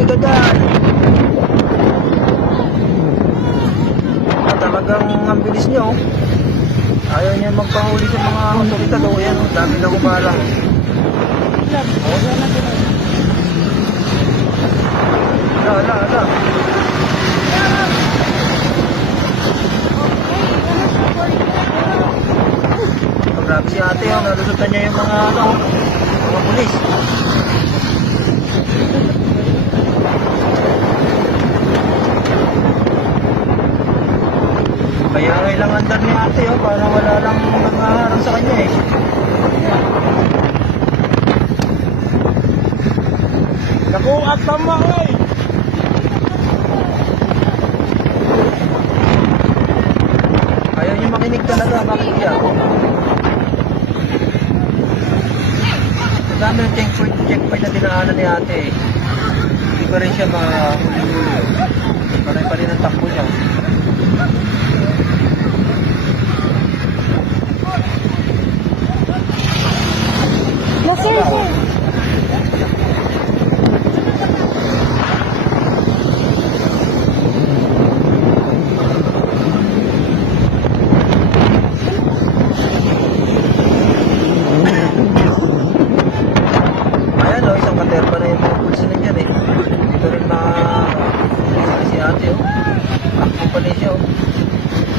Ka dyan. Ah, talagang ang bilis niya oh. Ayaw niya magpahuli sa mga otoridad oh. Yan, oh, dami na kumalang. Ala, ala, ala. Grabe si ate. Nalusutan niya yung mga ano, mga pulis. Ilang andar ni ate oh, para wala lang nangaharang sa kanya eh. Naku, at tama oy! Ayaw niya makinig talaga, bakit kaya? Ang dami ng checkpoint, checkpoint na dinaanan ni ate eh. Hindi pa rin siya mahuli-huli. Parang pa rin ang takbo niya. Na sir, sir. Ayan o, isang katerpa na yung mga pulsa na dyan eh. Dito rin na si ate o. Takbo pa rin siya o.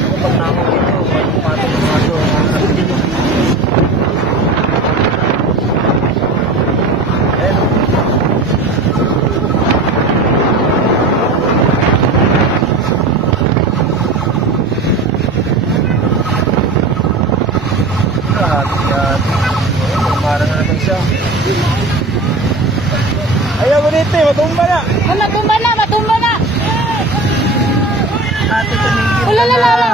Ako pag nakakot dito, parang patong mga ito. Ano dito? Ayan o. Ate. Ayun, Parang na naman siya. Ayaw mo dito, eh, matumba na! Ah, matumba na, matumba na. Ate, Wala, ka na.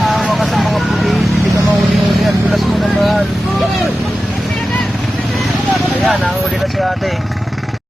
Maawa ka sa mga pulis, hindi ka mahuli-huli at tulas mo naman. Ayan, nahuli na si ate.